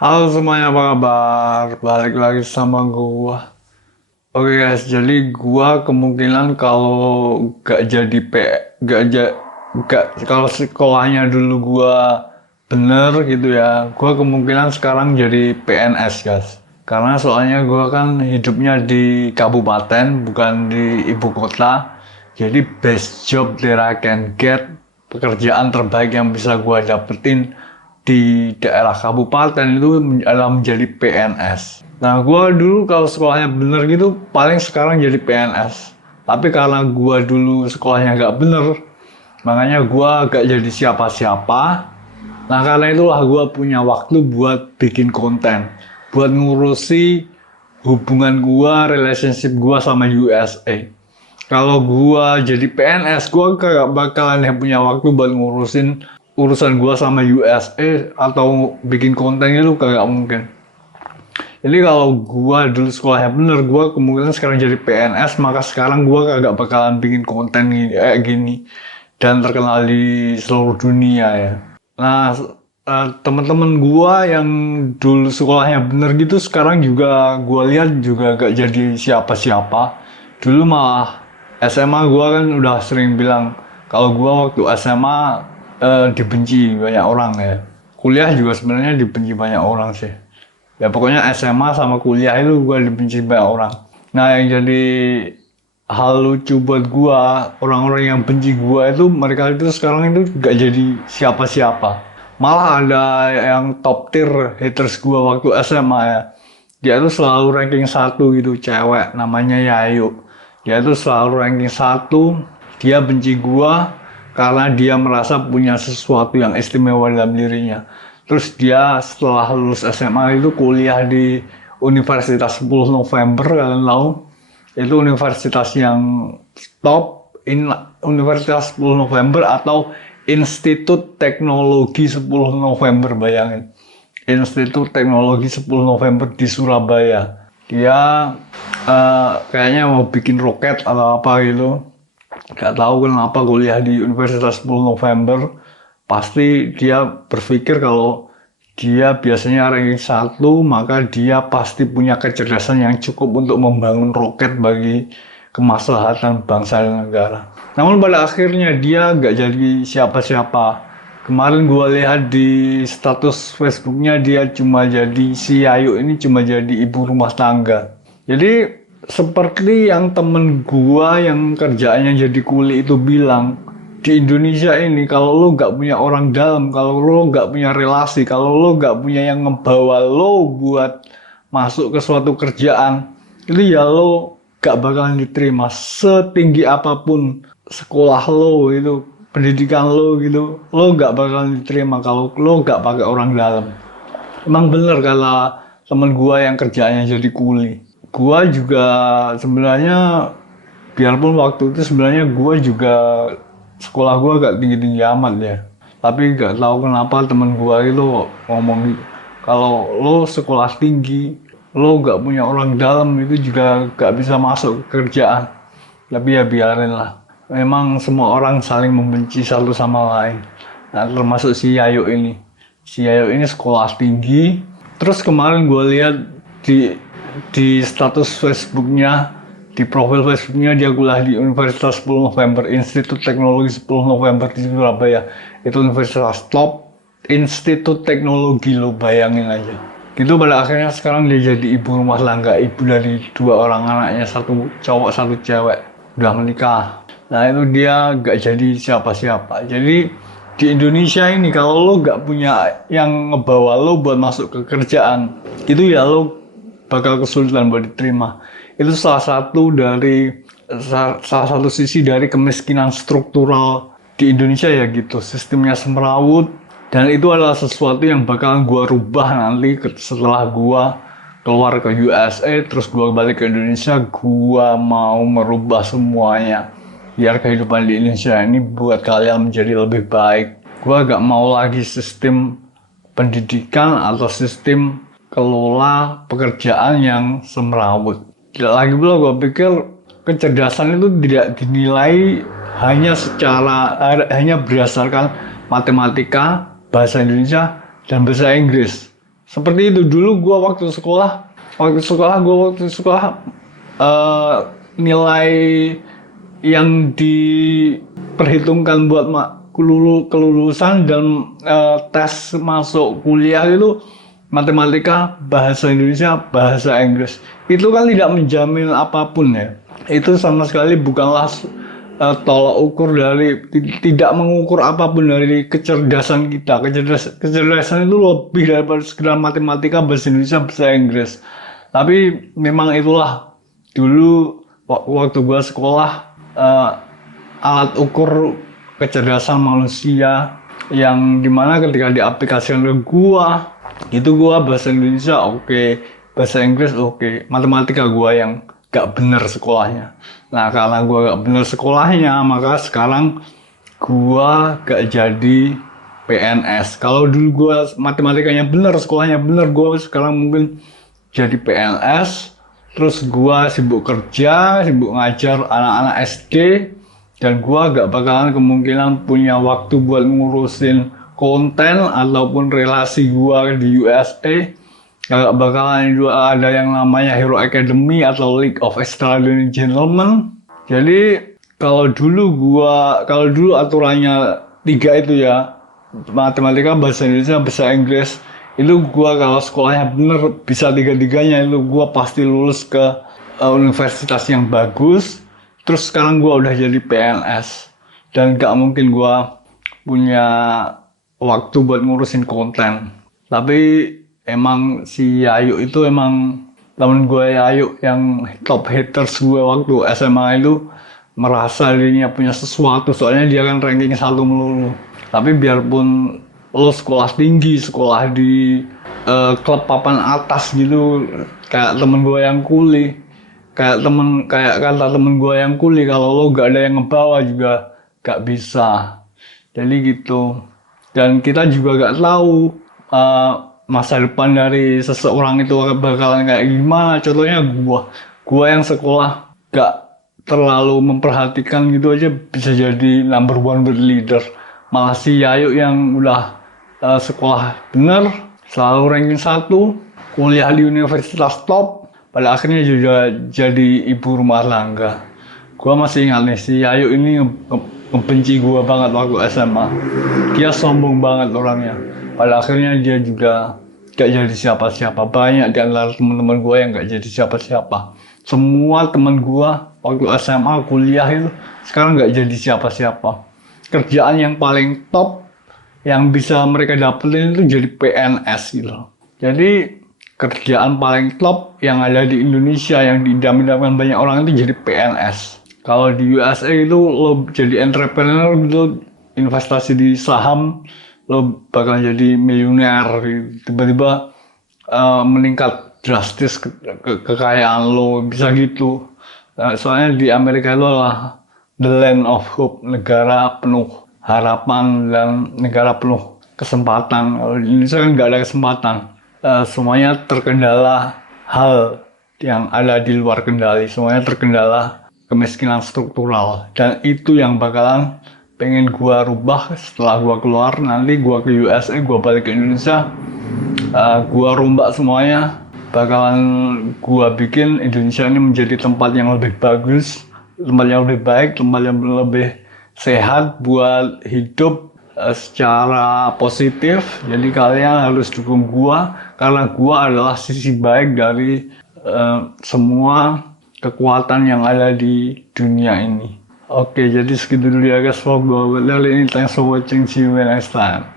Halo semuanya, apa kabar? Balik lagi sama gua. Oke guys, jadi gua kemungkinan kalau gak jadi gak ja- gak kalau sekolahnya dulu gua bener gitu ya, gua kemungkinan sekarang jadi PNS guys. Karena soalnya gua kan hidupnya di kabupaten, bukan di ibu kota. Jadi best job that I can get, pekerjaan terbaik yang bisa gua dapetin di daerah kabupaten itu adalah menjadi PNS. Nah, gue dulu kalau sekolahnya bener gitu, paling sekarang jadi PNS. Tapi karena gue dulu sekolahnya gak bener, makanya gue gak jadi siapa-siapa. Nah, karena itulah gue punya waktu buat bikin konten. Buat ngurusi hubungan gue, relationship gue sama USA. Kalau gua jadi PNS, gua gak bakalan yang punya waktu buat ngurusin urusan gua sama USA atau bikin konten itu kagak mungkin. Jadi kalau gua dulu sekolahnya bener, gua kemungkinan sekarang jadi PNS, maka sekarang gua kagak bakalan bikin konten gini dan terkenal di seluruh dunia ya. Nah, teman-teman gua yang dulu sekolahnya bener gitu, sekarang juga gua lihat juga gak jadi siapa-siapa. Dulu malah SMA gua kan udah sering bilang kalau gua waktu SMA dibenci banyak orang ya. Kuliah juga sebenarnya dibenci banyak orang sih. Ya pokoknya SMA sama kuliah itu gua dibenci banyak orang. Nah, yang jadi hal lucu buat gua, orang-orang yang benci gua itu mereka itu sekarang itu gak jadi siapa-siapa. Malah ada yang top tier haters gua waktu SMA ya. Dia tuh selalu ranking satu gitu, cewek namanya Yayu. Dia tuh selalu ranking satu, dia benci gua karena dia merasa punya sesuatu yang istimewa dalam dirinya. Terus dia setelah lulus SMA itu kuliah di Universitas 10 November, kalian tahu? Itu universitas yang top, Universitas 10 November atau Institut Teknologi 10 November, bayangin. Institut Teknologi 10 November di Surabaya. Dia kayaknya mau bikin roket atau apa gitu. Gak tahu kenapa kuliah di Universitas 10 November. Pasti dia berpikir kalau dia biasanya ranking satu, maka dia pasti punya kecerdasan yang cukup untuk membangun roket bagi kemaslahatan bangsa dan negara. Namun pada akhirnya dia gak jadi siapa-siapa. Kemarin gua lihat di status Facebooknya dia cuma jadi si Ayu ini cuma jadi ibu rumah tangga. Jadi seperti yang temen gua yang kerjaannya jadi kuli itu bilang, di Indonesia ini kalau lo gak punya orang dalam, kalau lo gak punya relasi, kalau lo gak punya yang ngebawa lo buat masuk ke suatu kerjaan, itu ya lo gak bakalan diterima setinggi apapun sekolah lo itu, pendidikan lo gitu, lo gak bakalan diterima kalau lo gak pakai orang dalam. Emang bener kata temen gua yang kerjanya jadi kuli. Gua juga sebenarnya biarpun waktu itu sebenarnya gua juga sekolah gua gak tinggi-tinggi amat ya. Tapi gak tahu kenapa temen gua itu ngomong kalau lo sekolah tinggi, lo gak punya orang dalam itu juga gak bisa masuk ke kerjaan. Tapi ya biarin lah. Memang semua orang saling membenci satu sama lain. Nah, termasuk si Yayu ini. Si Yayu ini sekolah tinggi. Terus kemarin gue lihat di status Facebooknya, di profil Facebooknya dia kuliah di Universitas 10 November, Institut Teknologi 10 November di Surabaya. Itu universitas top, Institut Teknologi, lo bayangin aja. Gitu pada akhirnya sekarang dia jadi ibu rumah tangga, ibu dari dua orang anaknya, satu cowok satu cewek, udah menikah. Nah itu dia gak jadi siapa-siapa. Jadi di Indonesia ini kalau lo gak punya yang ngebawa lo buat masuk ke kerjaan, itu ya lo bakal kesulitan buat diterima. Itu salah satu sisi dari kemiskinan struktural di Indonesia ya gitu. Sistemnya semrawut, dan itu adalah sesuatu yang bakalan gua rubah nanti setelah gua keluar ke USA, terus gua balik ke Indonesia, gua mau merubah semuanya. Biar kehidupan di Indonesia ini buat kalian menjadi lebih baik. Gua gak mau lagi sistem pendidikan atau sistem kelola pekerjaan yang semrawut. Tidak lagi pula gue pikir kecerdasan itu tidak dinilai hanya berdasarkan matematika, bahasa Indonesia, dan bahasa Inggris. Seperti itu dulu gue waktu sekolah eh, nilai yang diperhitungkan buat kelulusan dan tes masuk kuliah itu matematika, bahasa Indonesia, bahasa Inggris. Itu kan tidak menjamin apapun ya. Itu sama sekali bukanlah tolak ukur dari tidak mengukur apapun dari kecerdasan kita. Kecerdasan itu lebih daripada sekedar matematika, bahasa Indonesia, bahasa Inggris. Tapi memang itulah dulu waktu gua sekolah alat ukur kecerdasan manusia yang dimana ketika diaplikasikan ke gua itu gua bahasa Indonesia oke, bahasa Inggris oke, matematika gua yang gak bener sekolahnya. Nah karena gua gak bener sekolahnya maka sekarang gua gak jadi PNS. Kalau dulu gua matematikanya bener, sekolahnya bener, gua sekarang mungkin jadi PNS. Terus gua sibuk kerja, sibuk ngajar anak-anak SD, dan gua gak bakalan kemungkinan punya waktu buat ngurusin konten ataupun relasi gua di USA. Gak bakalan juga ada yang namanya Hero Academy atau League of Extraordinary Gentlemen. Jadi kalau dulu aturannya 3 itu ya, matematika, bahasa Indonesia, bahasa Inggris, itu gua kalau sekolahnya bener bisa 3-3-nya itu gua pasti lulus ke universitas yang bagus. Terus sekarang gua udah jadi PNS dan gak mungkin gua punya waktu buat ngurusin konten. Tapi emang si Yayu itu emang temen gue Yayu yang top haters gue waktu SMA itu merasa dirinya punya sesuatu, soalnya dia kan ranking 1 melulu. Tapi biarpun lo sekolah tinggi, sekolah di klub papan atas gitu, kayak temen gue yang kuli, kayak kata temen gue yang kuli, kalau lo gak ada yang ngebawa juga gak bisa. Jadi gitu. Dan kita juga gak tahu masa depan dari seseorang itu bakalan kayak gimana. Contohnya gua yang sekolah gak terlalu memperhatikan gitu aja bisa jadi number 1 leader. Malah si Yayu yang udah sekolah bener, selalu ranking 1, kuliah di universitas top, pada akhirnya juga jadi ibu rumah tangga. Gua masih ingat nih, si Yayu ini ngebenci gua banget waktu SMA. Dia sombong banget orangnya. Pada akhirnya dia juga gak jadi siapa-siapa. Banyak di antara teman-teman gue yang gak jadi siapa-siapa. Semua teman gue waktu SMA, kuliah itu sekarang gak jadi siapa-siapa. Kerjaan yang paling top yang bisa mereka dapetin itu jadi PNS gitu. Jadi kerjaan paling top yang ada di Indonesia yang diidam-idamkan banyak orang itu jadi PNS. Kalau di USA itu lo jadi entrepreneur gitu, investasi di saham, lo bakal jadi miliuner, tiba-tiba meningkat drastis kekayaan lo, bisa gitu. Soalnya di Amerika itu adalah the land of hope, negara penuh harapan dan negara penuh kesempatan. Kalau di Indonesia kan nggak ada kesempatan, semuanya terkendala hal yang ada di luar kendali, semuanya terkendala kemiskinan struktural, dan itu yang bakalan pengen gua rubah setelah gua keluar. Nanti gua ke USA, gua balik ke Indonesia, gua rombak semuanya, bakalan gua bikin Indonesia ini menjadi tempat yang lebih bagus, tempat yang lebih baik, tempat yang lebih sehat buat hidup secara positif. Jadi kalian harus dukung gua karena gua adalah sisi baik dari semua kekuatan yang ada di dunia ini. Oke, jadi segitu dulu ya guys vlog gue kali ini. Thanks for watching, see you next time.